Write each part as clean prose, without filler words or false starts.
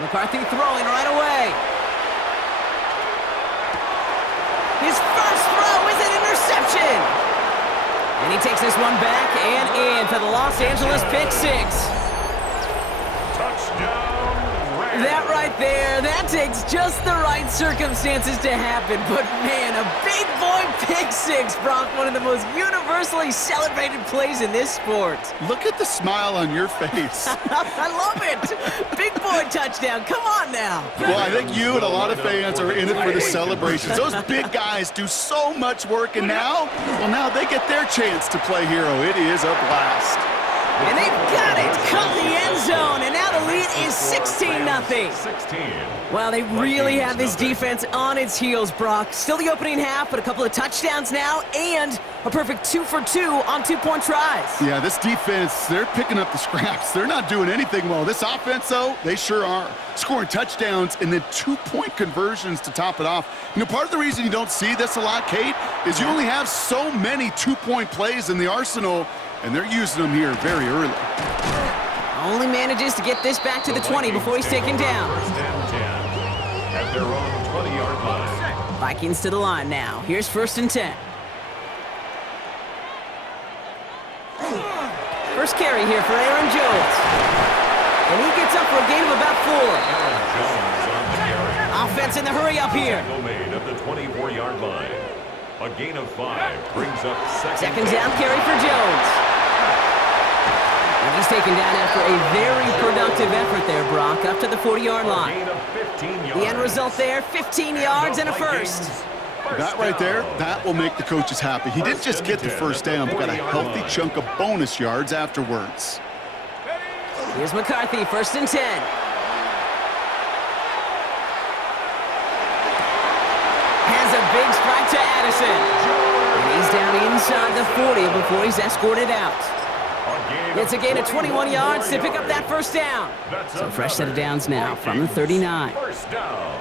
McCarthy throwing right away. His first throw is an interception. And he takes this one back and in for the Los Angeles pick six. Touchdown. That right there, that takes just the right circumstances to happen. But man, a big boy pick six, Brock, one of the most universally celebrated plays in this sport. Look at the smile on your face. I love it. Big boy touchdown. Come on now. Well, I think you and a lot of fans are in it for the celebrations. Those big guys do so much work, and now they get their chance to play hero. It is a blast. And they've got it. Caught the end zone, and now the lead is 16-0. Well, they really have this defense on its heels, Brock. Still the opening half, but a couple of touchdowns now, and a perfect 2 for 2 on two-point tries. Yeah, this defense, they're picking up the scraps. They're not doing anything well. This offense, though, they sure are. Scoring touchdowns and then two-point conversions to top it off. You know, part of the reason you don't see this a lot, Kate, is you only have so many two-point plays in the arsenal, and they're using them here very early. Only manages to get this back to the 20 before he's taken down. First and 10 at their own 20-yard line. Vikings to the line now. Here's 1st and 10. First carry here for Aaron Jones. And he gets up for a gain of about 4. Aaron Jones on the carry. Offense in the hurry up here. Tackle made at the 24-yard line. A gain of 5 brings up Second down carry for Jones. And he's taken down after a very productive effort there, Brock, up to the 40-yard line. Gain of 15 yards. The end result there, 15 yards and a first. That right there, that will make the coaches happy. He didn't just get the first down, but got a healthy chunk of bonus yards afterwards. Here's McCarthy, 1st and 10. Has a big strike to Addison. And he's down inside the 40 before he's escorted out. It's a gain of 21 yards to pick up that first down. So fresh set of downs now from the 39. First down.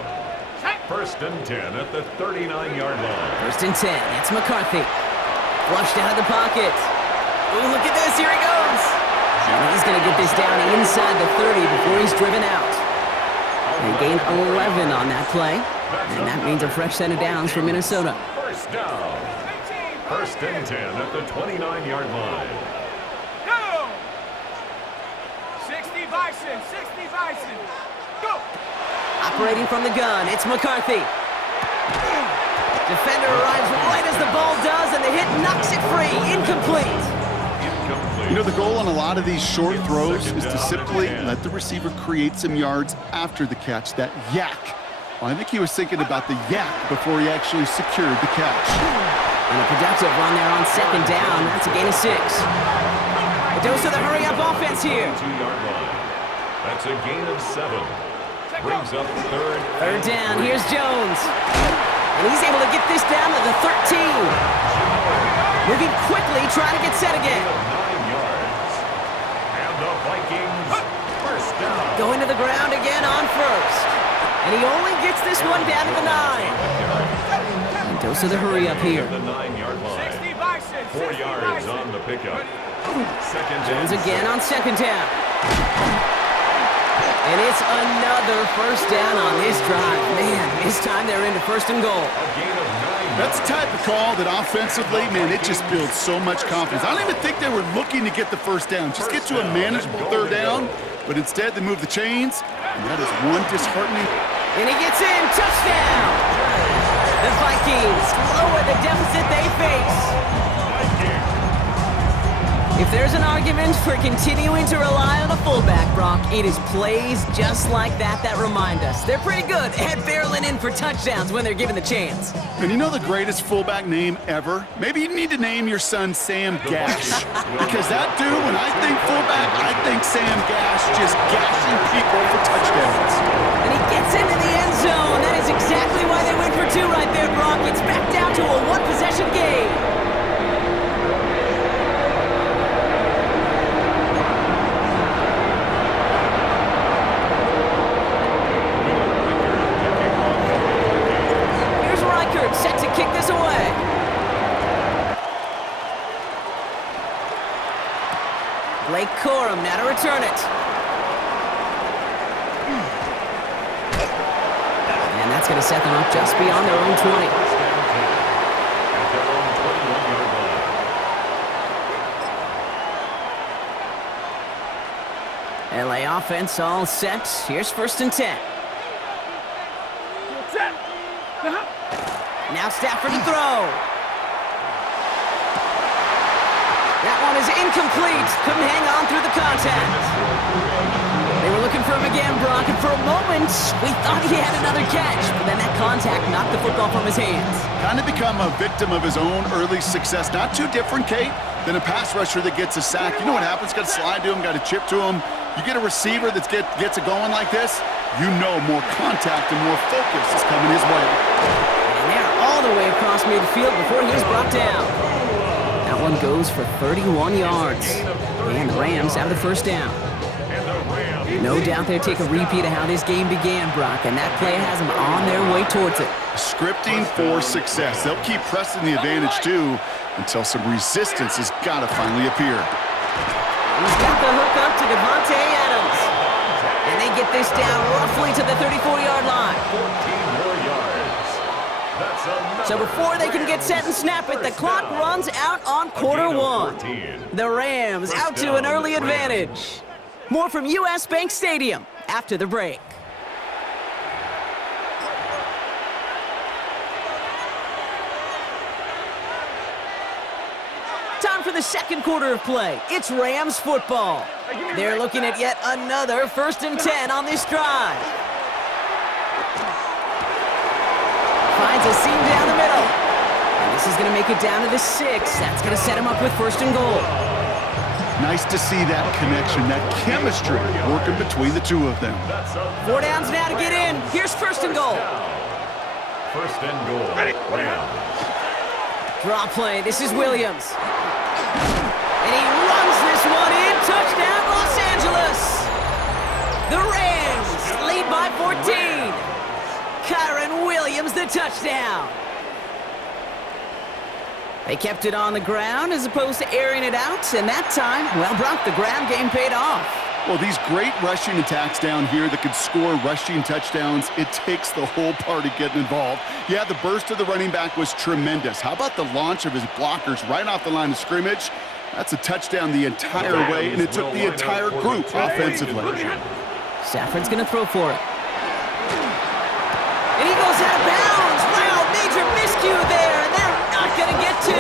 1st and 10 at the 39-yard line. 1st and 10, it's McCarthy. Flushed out of the pocket. Oh, look at this, here he goes. And he's going to get this down inside the 30 before he's driven out. They gained 11 on that play. And that means a fresh set of downs for Minnesota. First down. 1st and 10 at the 29-yard line. Go! 60 Bison, 60 Bison. Go! Operating from the gun, it's McCarthy. Defender arrives right as the ball does, and the hit knocks it free. Incomplete. You know, the goal on a lot of these short throws is to simply let the receiver create some yards after the catch, that yak. Well, I think he was thinking about the yak before he actually secured the catch. And a productive run there on 2nd down. That's a gain of 6. A dose of the hurry-up offense here. 2-yard line. That's a gain of 7. Brings up 3rd down. Here's Jones. And he's able to get this down to the 13. Moving quickly, trying to get set again. 9 yards. And the Vikings first down. Going to the ground again on 1st. And he only gets this one down to the 9. And dose of the hurry up here. The 9-yard line. 60 Bison, 4 yards on the pickup. Second Jones down. again on 2nd down. And it's another first down on this drive. Man, this time they're into 1st and goal. A gain of 9 That's the type of call that offensively, man, it just builds so much confidence. I don't even think they were looking to get the first down. Just get to a manageable 3rd down, but instead they move the chains, and that is one disheartening. And he gets in. Touchdown! The Vikings lower the deficit they face. If there's an argument for continuing to rely on a fullback, Brock, it is plays just like that that remind us. They're pretty good at barreling in for touchdowns when they're given the chance. And you know the greatest fullback name ever? Maybe you need to name your son Sam Gash. Because that dude, when I think fullback, I think Sam Gash just gashing people for touchdowns. And he gets into the end zone. That is exactly why they went for 2 right there, Brock. It's back down to a 1-possession game. Set to kick this away. Blake Corum now to return it. that's going to set them up just beyond their own 20. First down 10 at their own 21-yard line. LA offense all set. Here's 1st and 10. Set. Now Stafford to throw. That one is incomplete. Couldn't hang on through the contact. They were looking for him again, Brock, and for a moment, we thought he had another catch, but then that contact knocked the football from his hands. Kind of become a victim of his own early success. Not too different, Kate, than a pass rusher that gets a sack. You know what happens? Got to slide to him, got to chip to him. You get a receiver that gets it going like this, you know more contact and more focus is coming his way. And they're all the way across midfield before he is brought down. That one goes for 31 yards. And the Rams have the first down. No doubt they'll take a repeat of how this game began, Brock, and that play has them on their way towards it. Scripting for success. They'll keep pressing the advantage, too, until some resistance has got to finally appear. He's got the hook up to Devontae Adams. And they get this down roughly to the 34-yard line. 14 more yards. That's So before they can get set and snap it, the clock runs out on quarter one. The Rams out to an early advantage. More from US Bank Stadium after the break. Time for the second quarter of play. It's Rams football. They're looking at yet another 1st and 10 on this drive. Finds a seam down the middle. And this is going to make it down to the 6. That's going to set him up with 1st and goal. Nice to see that connection, that chemistry working between the two of them. 4 downs now to get in. Here's 1st and goal. 1st and goal. Rams. Draw play. This is Williams. And he runs this one in. Touchdown, Los Angeles. The Rams lead by 14. Kyron Williams, the touchdown. They kept it on the ground as opposed to airing it out, and that time, well, Brock, the ground game paid off. Well, these great rushing attacks down here that could score rushing touchdowns, it takes the whole party getting involved. Yeah, the burst of the running back was tremendous. How about the launch of his blockers right off the line of scrimmage? That's a touchdown the entire way, and it took the entire group offensively. Stafford's going to throw for it. And he goes out of bounds. Wow, major miscue there, and they're not going to get to.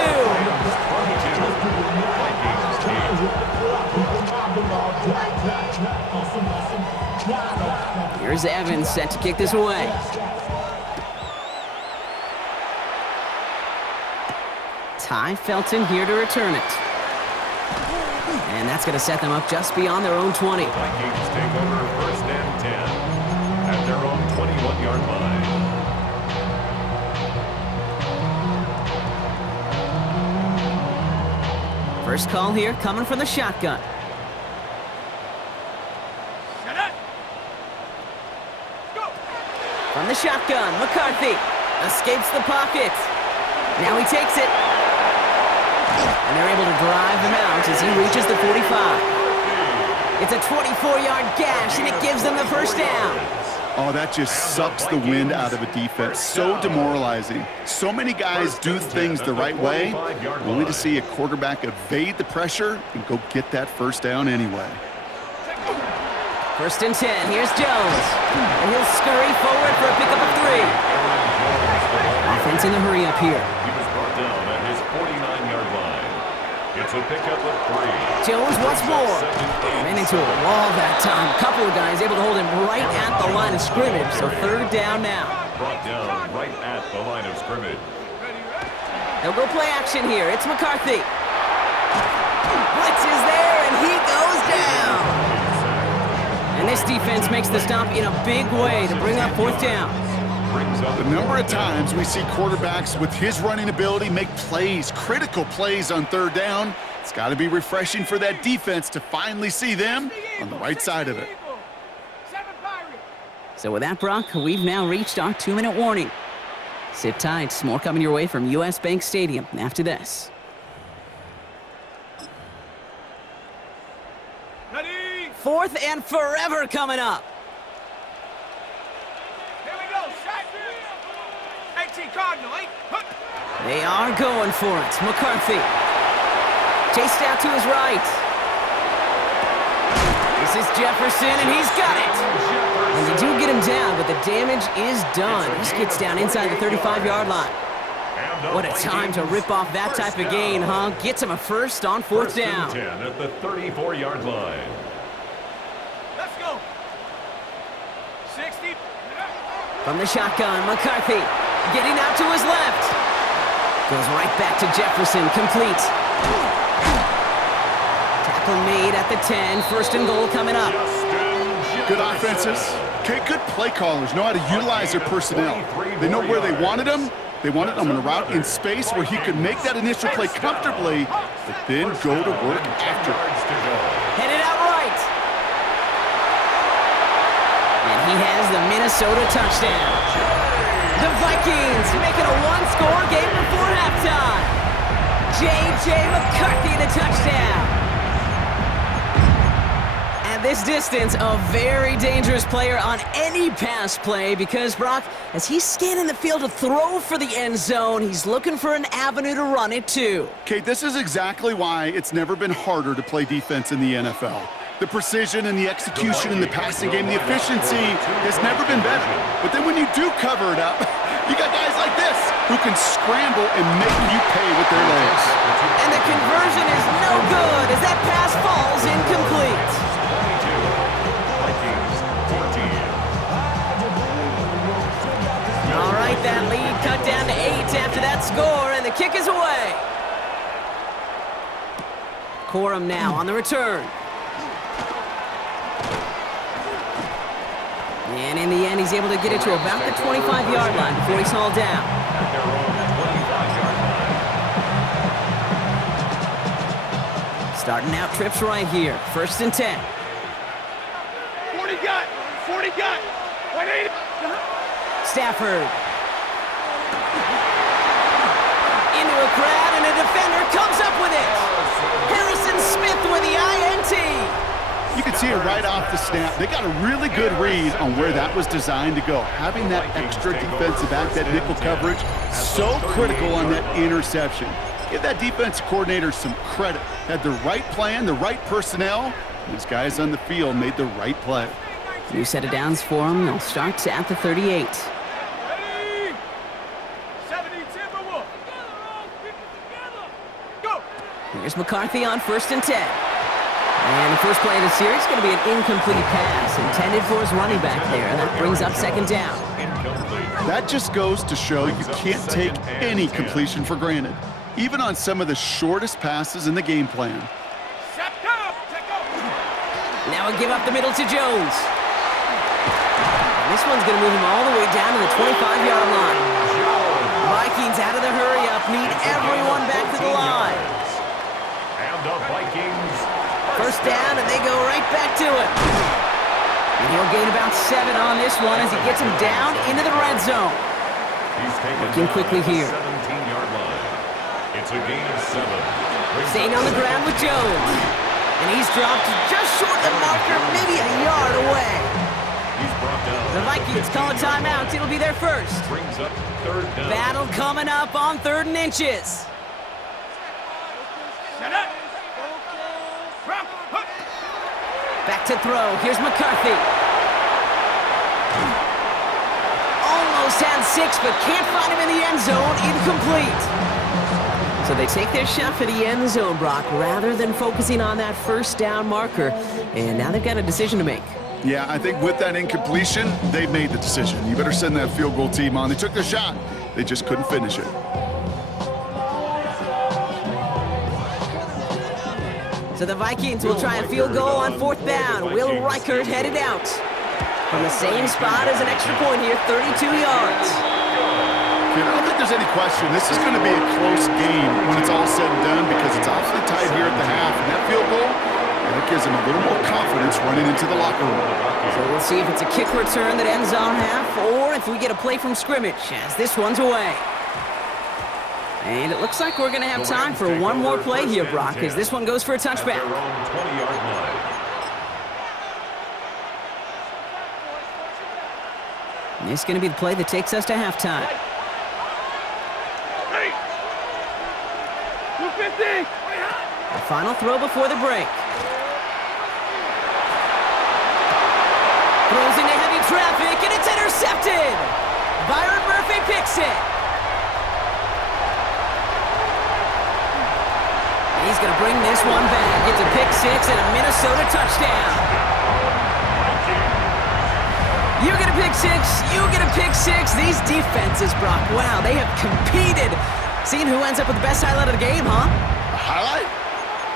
Here's Evans set to kick this away. Ty Felton here to return it. And that's going to set them up just beyond their own 20. Vikings take over 1st and 10 at their own 21-yard line. First call here coming from the shotgun. Shut up. Go. From the shotgun, McCarthy escapes the pocket. Now he takes it. And they're able to drive him out as he reaches the 45. It's a 24-yard gash, and it gives them the first down. Oh, that just sucks the wind out of a defense. So demoralizing. So many guys do things the right way, only to see a quarterback evade the pressure and go get that first down anyway. 1st and 10. Here's Jones. And he'll scurry forward for a pickup of 3. Offense in the hurry up here. He was brought down at his 49-yard line. It's a pickup of 3. Jones once more. Ran into a wall that time. A couple of guys able to hold him right at the line of scrimmage. So 3rd down now. Brought down right at the line of scrimmage. They'll go play action here. It's McCarthy. Blitz is there, and he goes down. And this defense makes the stop in a big way to bring up 4th down. The number of times we see quarterbacks with his running ability make plays, critical plays on 3rd down. It's got to be refreshing for that defense to finally see them on the right side of it. So with that, Brock, we've now reached our 2-minute warning. Sit tight. More coming your way from US Bank Stadium after this. Ready. 4th and forever coming up. Here we go. Shotgun. Cardinal, eh? Huh. They are going for it. McCarthy. Chased out to his right. This is Jefferson, and he's got it. And they do get him down, but the damage is done. This gets down inside the 35-yard line. What a time to rip off that type of gain, huh? Gets him a first on fourth down. 10 at the 34-yard line. Let's go. 60. From the shotgun, McCarthy getting out to his left. Goes right back to Jefferson, complete. Tackle made at the 10, first and goal coming up. Good offenses. Okay, good play callers know how to utilize their personnel. They know where they wanted them. They wanted him on a route in space where he could make that initial play comfortably, but then go to work after. Headed out right. And he has the Minnesota touchdown. The Vikings making a one-score game before halftime. J.J. McCarthy the touchdown. At this distance, a very dangerous player on any pass play because, Brock, as he's scanning the field to throw for the end zone, he's looking for an avenue to run it to. Kate, this is exactly why it's never been harder to play defense in the NFL. The precision and the execution in the passing game, the efficiency has never been better. But then when you do cover it up, you got guys like this who can scramble and make you pay with their legs. And the conversion is no good as that pass falls incomplete. All right, that lead cut down to 8 after that score, and the kick is away. Corum now on the return. And in the end, he's able to get it to about the 25-yard line before he's hauled down. At their own 25-yard line. Starting out trips right here. First and 10. 40 got. 40 got. 180. Stafford. Into a crowd, and a defender comes up with it. Harrison Smith with the INT. You can see it right off the snap. They got a really good read on where that was designed to go. Having that extra defensive back, that nickel coverage, so critical on that interception. Give that defense coordinator some credit. Had the right plan, the right personnel. These guys on the field made the right play. New set of downs for him. They'll start at the 38. Ready. 70 Timberwolf. Go. Here's McCarthy on first and 10. And the first play of the series is going to be an incomplete pass intended for his running back there, and that brings up second down. That just goes to show you can't take any completion for granted, even on some of the shortest passes in the game plan. Set down. Check go. Now a give up the middle to Jones. And this one's going to move him all the way down to the 25-yard line. Vikings out of the hurry-up, need everyone back to the line. And the Vikings. First down, and they go right back to it. And he'll gain about 7 on this one as he gets him down into the red zone. He's taken Looking quickly here. 17-yard line. It's a gain of 7. Staying on the ground with Jones. And he's dropped just short of the marker, maybe a yard away. He's brought down. The Vikings call a timeout. It'll be their first. Brings up third down. Battle coming up on 3rd and inches. Set up. Back to throw. Here's McCarthy. Almost had 6, but can't find him in the end zone. Incomplete. So they take their shot for the end zone, Brock, rather than focusing on that first down marker. And now they've got a decision to make. Yeah, I think with that incompletion, they made the decision. You better send that field goal team on. They took their shot. They just couldn't finish it. So the Vikings will try a field goal on 4th down. Will Reichert headed out from the same spot as an extra point here, 32 yards. I don't think there's any question. This is going to be a close game when it's all said and done because it's awfully tight here at the half. And that field goal, that gives them a little more confidence running into the locker room. So we'll see if it's a kick return that ends on half or if we get a play from scrimmage as this one's away. And it looks like we're going to have time for one more play here, Brock, as this one goes for a touchback. And this is going to be the play that takes us to halftime. 50. The final throw before the break. Throws into heavy traffic, and it's intercepted. Byron Murphy picks it. He's going to bring this one back. It's a pick six and a Minnesota touchdown. You get a pick six, you get a pick six. These defenses, Brock, wow, they have competed. Seeing who ends up with the best highlight of the game, huh? A highlight?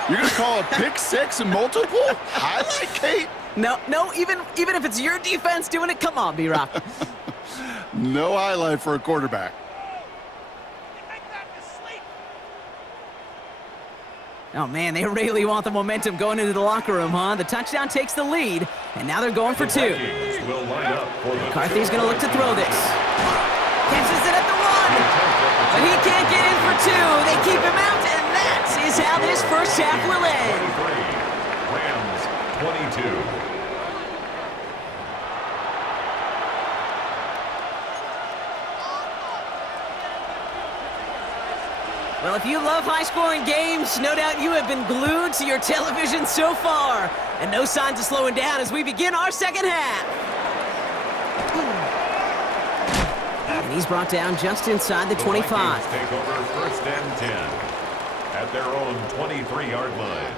You're going to call a pick six and multiple? Highlight, Kate? No, even if it's your defense doing it, come on, B-Rock. No highlight for a quarterback. Oh, man, they really want the momentum going into the locker room, huh? The touchdown takes the lead, and now they're going for two. McCarthy's going to look to throw this. Catches it at the one, but he can't get in for two. They keep him out, and that is how this first half will end. Rams 22. Well, if you love high-scoring games, no doubt you have been glued to your television so far. And no signs of slowing down as we begin our second half. And he's brought down just inside the 25. Take over first and 10 at their own 23-yard line.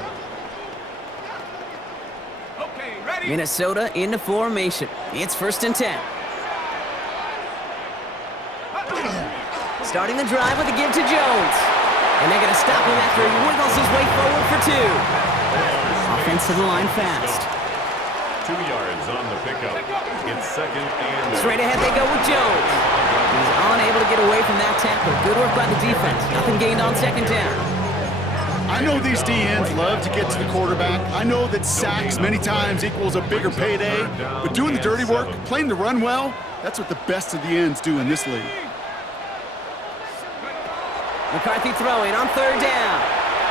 Okay, ready? Minnesota into formation. It's first and 10. Starting the drive with a give to Jones. And they're going to stop him after he wiggles his way forward for two. Offense to the line fast. 2 yards on the pickup. It's second and... Straight ahead they go with Jones. He's unable to get away from that tackle. Good work by the defense. Nothing gained on second down. I know these DNs love to get to the quarterback. I know that sacks many times equals a bigger payday. But doing the dirty work, playing the run well, that's what the best of the ends do in this league. McCarthy throwing on third down.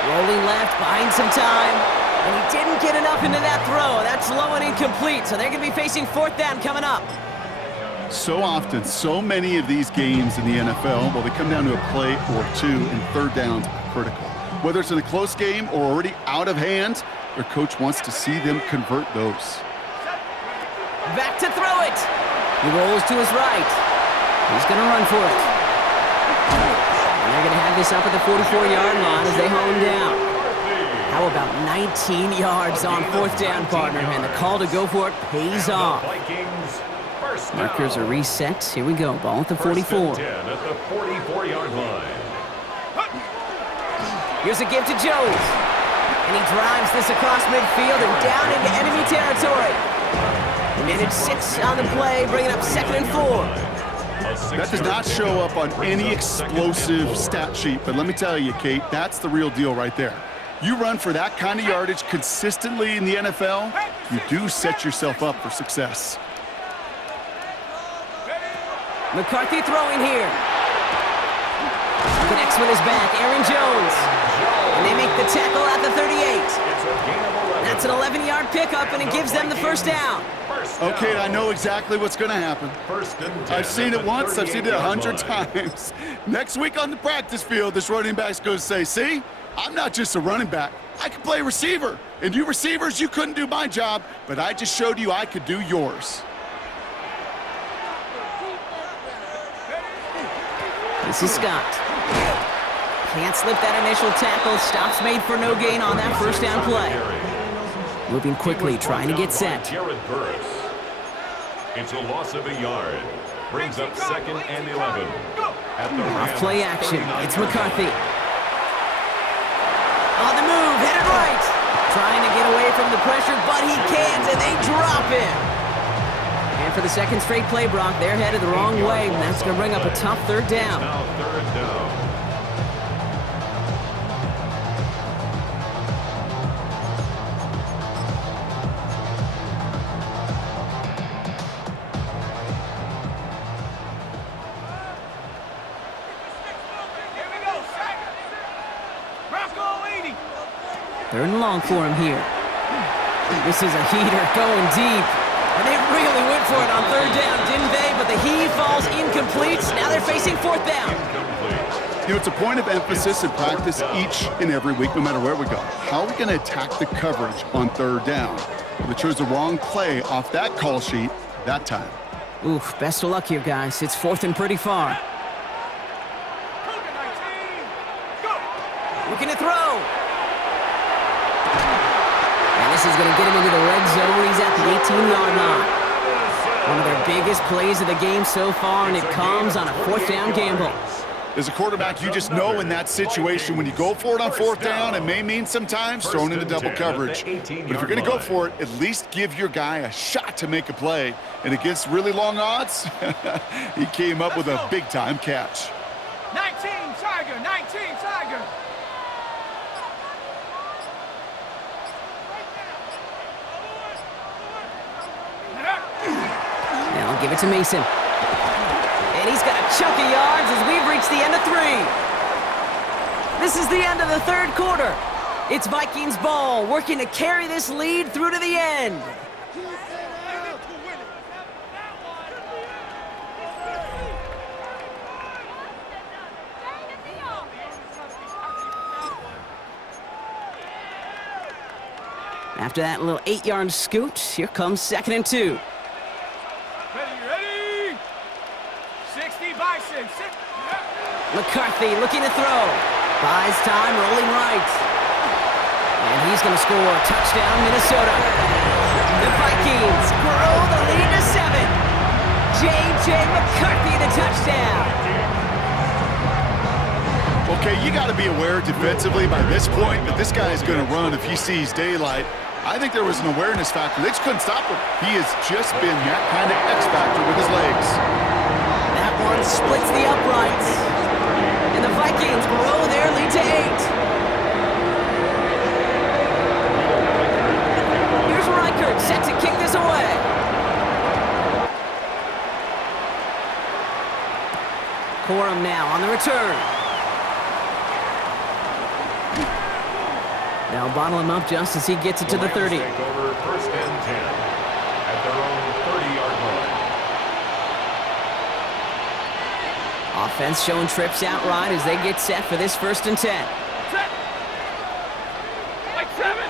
Rolling left, buying some time. And he didn't get enough into that throw. That's low and incomplete, so they're going to be facing fourth down coming up. So often, so many of these games in the NFL, well, they come down to a play or two, and third downs are critical. Whether it's in a close game or already out of hand, their coach wants to see them convert those. Back to throw it. He rolls to his right. He's going to run for it. And they're going to have this up at the 44-yard line as they haul him down. How about 19 yards on fourth down, partner? And the call to go for it pays off. Markers are reset. Here we go. Ball at the 44. 10 at the 44-yard line. Here's a give to Jones. And he drives this across midfield and down into enemy territory. Minute 6 on the play, bringing up 2nd and 4. That does not show up on any explosive stat sheet, but let me tell you, Kate, that's the real deal right there. You run for that kind of yardage consistently in the NFL, you do set yourself up for success. McCarthy throwing here. Connects with his back, Aaron Jones. And they make the tackle at the 38. That's an 11-yard pickup, and it gives them the first down. Okay, I know exactly what's going to happen. I've seen it once, I've seen it 100 times. Next week on the practice field, this running back's going to say, see, I'm not just a running back. I can play receiver. And you receivers, you couldn't do my job, but I just showed you I could do yours. This is Scott. Can't slip that initial tackle. Stops made for no gain on that first down play. Moving quickly, trying to get set. It's a loss of a yard. Brings up 2nd and 11. Off play action. It's McCarthy. On the move, headed right. Trying to get away from the pressure, but he can't, and they drop him. And for the second straight play, Brock, they're headed the wrong way, and that's going to bring up a tough third down. Now third down. Third and long for him here. This is a heater going deep. And they really went for it on third down, didn't they? But the heave falls incomplete. Now they're facing fourth down. Incomplete. You know, it's a point of emphasis in practice each and every week, no matter where we go. How are we going to attack the coverage on third down? We chose the wrong play off that call sheet that time. Oof, best of luck here, guys. It's 4th and pretty far. Looking to throw. And this is going to get him into the red zone. He's at the 18-yard line. One of their biggest plays of the game so far, and it comes on a 4th down gamble. As a quarterback, you just know in that situation, when you go for it on 4th down, it may mean sometimes throwing into double coverage. But if you're going to go for it, at least give your guy a shot to make a play. And against really long odds, he came up with a big-time catch. 19 Tiger, 19 Tiger. Now I'll give it to Mason. And he's got a chunk of yards as we've reached the end of 3. This is the end of the 3rd quarter. It's Vikings ball, working to carry this lead through to the end. After that little 8-yard scoot, here comes 2nd and 2. Ready? 60 Bison. McCarthy looking to throw. Buys time, rolling right. And he's going to score. Touchdown, Minnesota. The Vikings grow the lead to 7. J.J. McCarthy, the touchdown. Okay, you got to be aware defensively by this point that this guy is going to run if he sees daylight. I think there was an awareness factor. They just couldn't stop him. He has just been that kind of X factor with his legs. That one splits the uprights. And the Vikings grow their lead to 8. Here's Reichert set to kick this away. Corum now on the return. They'll bottle him up just as he gets it to the 30. Take over 1st and 10 at their own 30-yard line. Offense showing trips out right as they get set for this 1st and 10. Set. Like 7.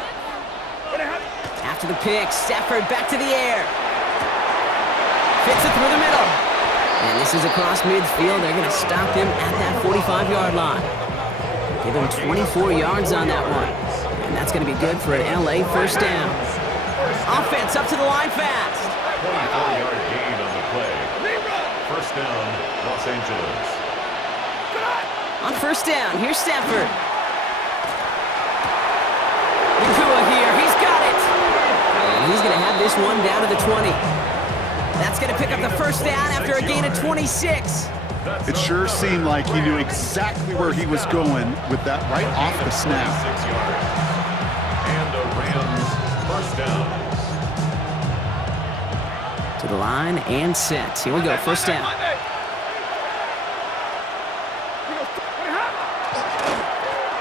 After the pick, Stafford back to the air. Fits it through the middle. And this is across midfield. They're going to stop him at that 45-yard line. Give him 24 yards on that one. And that's going to be good for an LA 1st down. Offense up to the line fast. 24-yard gain on the play. 1st down, Los Angeles. On 1st down, here's Stafford. Nakua here, he's got it. And he's going to have this one down to the 20. That's going to pick up the 1st down after a gain of 26. It sure seemed like he knew exactly where he was going with that right off the snap. 6 yards. And the Rams 1st down. To the line and set. Here we go, 1st down.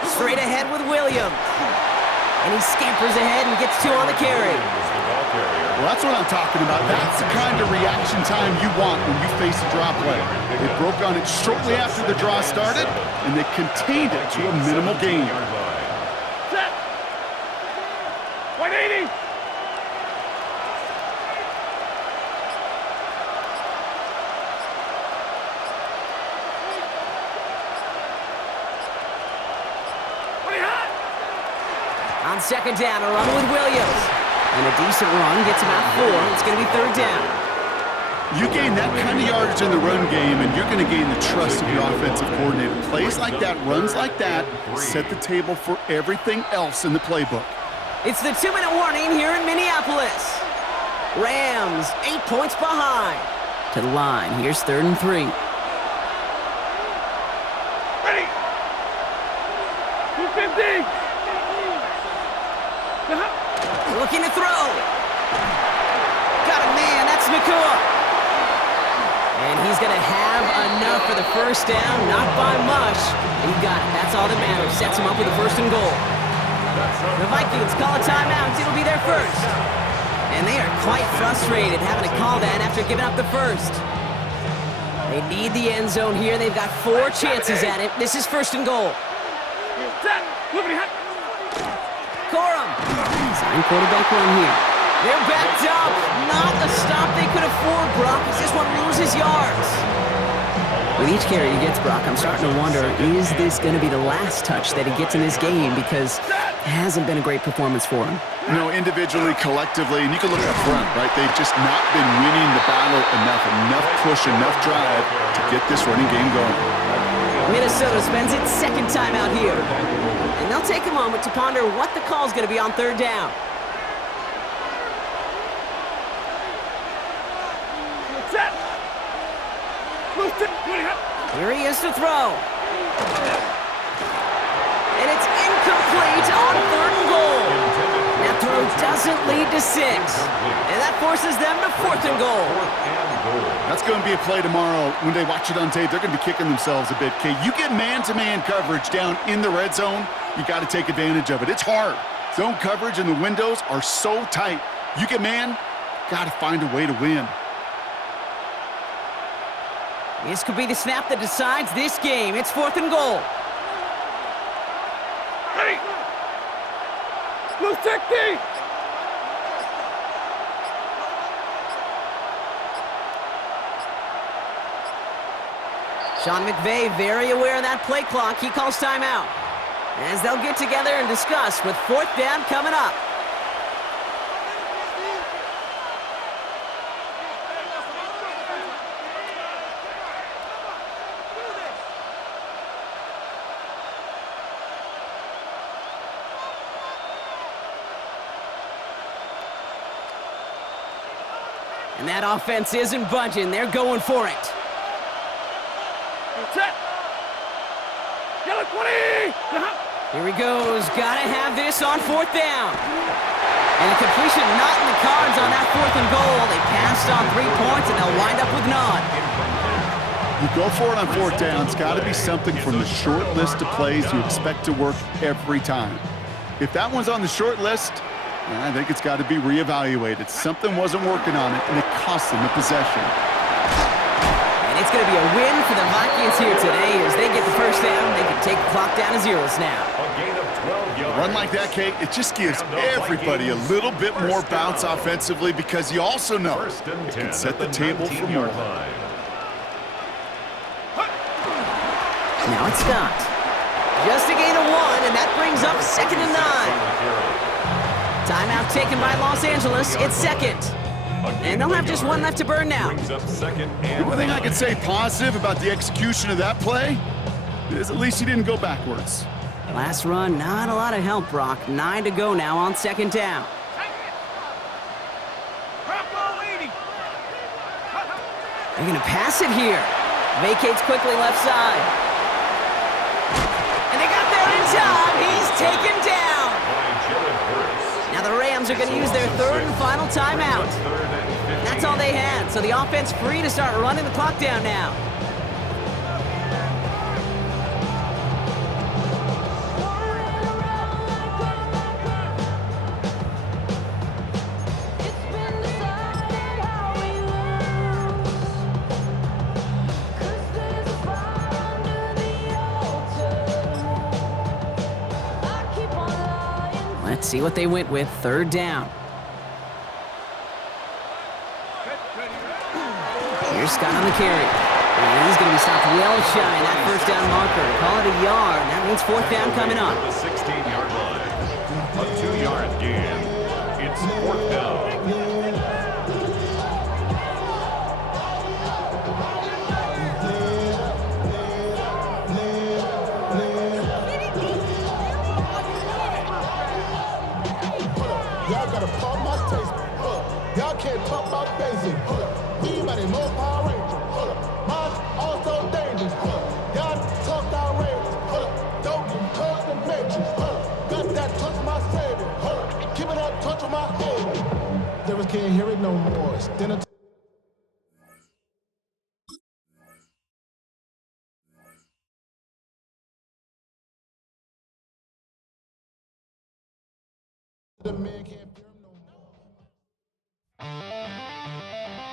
Straight ahead with Williams. And he scampers ahead and gets 2 on the carry. Well, that's what I'm talking about. That's the kind of reaction time you want when you face a draw play. They broke on it shortly after the draw started, and they contained it to a minimal gain. Set. 180. On 2nd down, a run with Williams. And a decent run gets him out 4. It's going to be 3rd down. You gain that kind of yardage in the run game, and you're going to gain the trust of your offensive coordinator. Plays like that, runs like that, set the table for everything else in the playbook. It's the 2-minute warning here in Minneapolis. Rams 8 points behind. To the line, here's 3rd and 3. Ready. 250. Looking to throw. Got a man, that's Nakua. And he's going to have enough for the 1st down, not by much. He got it, that's all that matters. Sets him up with a 1st and goal. The Vikings call a timeout, it'll be their 1st. And they are quite frustrated having to call that after giving up the 1st. They need the end zone here. They've got 4 chances at it. This is 1st and goal. Set. Liberty hot. Corum. Sign quarterback run here. They're backed up. Not a stop they could afford, Brock, as this one loses yards. With each carry he gets, Brock, I'm starting to wonder, is this going to be the last touch that he gets in this game? Because it hasn't been a great performance for him. You know, individually, collectively, and you can look up front, right? They've just not been winning the battle enough push, enough drive to get this running game going. Minnesota spends its 2nd time out here. And they'll take a moment to ponder what the call is going to be on 3rd down. Set. Here he is to throw. And it's incomplete on 3rd and goal. That throw doesn't lead to 6. And that forces them to 4th and goal. That's going to be a play tomorrow. When they watch it on tape, they're going to be kicking themselves a bit. Okay, you get man-to-man coverage down in the red zone, you got to take advantage of it. It's hard. Zone coverage and the windows are so tight. You get man, got to find a way to win. This could be the snap that decides this game. It's 4th and goal. Ready. Blue safety. Sean McVay very aware of that play clock. He calls timeout. As they'll get together and discuss with 4th down coming up. And that offense isn't budging. They're going for it. Set. Yellow 20. Here he goes. Gotta have this on 4th down. And a completion not in the cards on that 4th and goal. They passed on 3 points, and they'll wind up with none. You go for it on 4th down. It's got to be something from the short list of plays you expect to work every time. If that one's on the short list, I think it's got to be reevaluated. Something wasn't working on it, and it cost them the possession. And it's going to be a win for the Vikings here today. As they get the 1st down, they can take the clock down to 0s now. A gain of 12 yards. A run like that, Kate, it just gives everybody a little bit more bounce offensively because you also know it can set the table for more. Now it's Scott. Just a gain of 1, and that brings up 2nd and 9. Timeout taken by Los Angeles. It's 2nd. And they'll have just 1 left to burn now. The one thing I can say positive about the execution of that play is at least he didn't go backwards. Last run, not a lot of help, Brock. 9 to go now on 2nd down. They're going to pass it here. Vacates quickly left side. And they got there in time. He's taken down. Now the Rams are going to use their 3rd and final timeout. That's all they had, so the offense free to start running the clock down now. Let's see what they went with. 3rd down. Here's Scott on the carry. And he's going to be stopped well shy of that 1st down marker. Call it a yard. That means 4th down coming up. The 16-yard line. A 2-yard gain. It's 4th down. Y'all gotta pump my taste. Y'all can't talk about basic. Anybody know Power Ranger? Mine also dangerous. Y'all talk outrageous. Don't you touch the matrix. Got that touch my savior. Keep it up, touch with my head. Never can't hear it no more. It's dinner time. The man can't hear him no more.